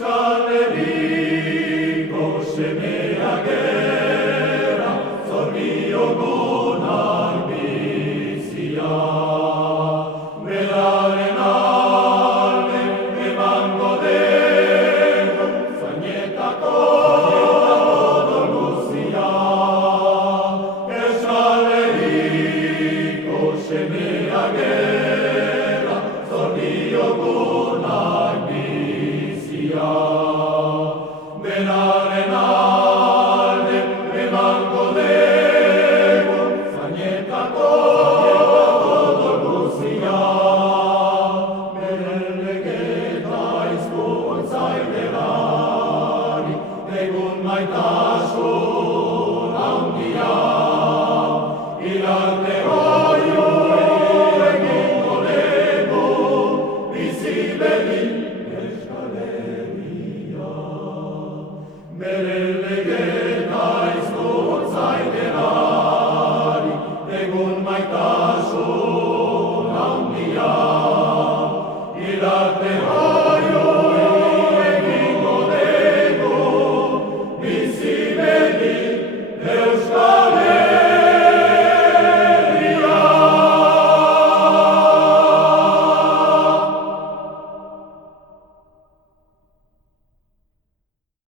Euskal Herriko semea gera, zoriogunak bizia. Belaren alde emango dugu, zainetako doluzia. Euskal Herriko semea gera, zoriogunak bizia. Belaren alde emango dugu, zainetako doluzia. Beren legeta hizkuntza ederari, egun maitasun handia. Irarte oio egingo dugu, bizi begin Euskal Herria. Beren legeta hizkuntza ederari, egun maitasun